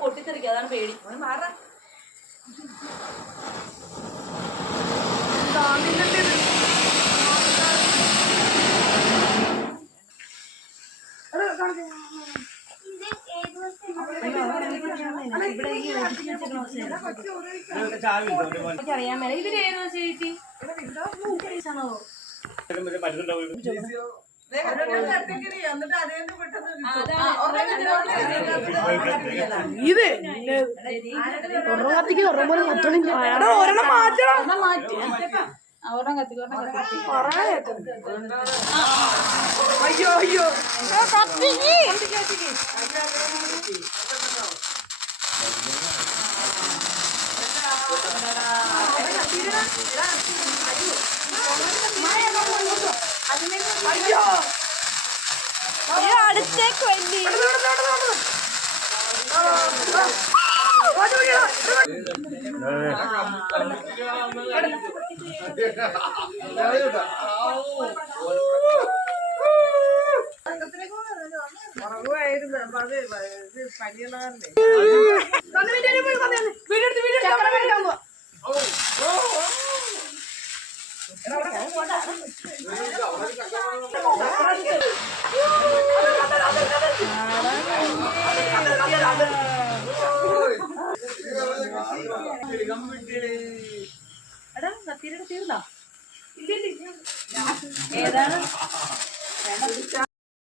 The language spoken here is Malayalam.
പൊട്ടിത്തെറിക്കുക, അതാണ് പേടി. മാറാ അറിയാൻ മേലെ ഇതിൽ ഏതോ ചേച്ചി ആണോ? ഇത് കത്തിക്ക് ഒരെണ്ണം മാറ്റണം. അയ്യോ അയ്യോ അയ്യോ അടുത്തേക്ക് വേണ്ടി കുറവായിരുന്നു. അപ്പൊ അത് പനിയുള്ളതല്ലേ. തീർന്നോ? ഏതാണ്?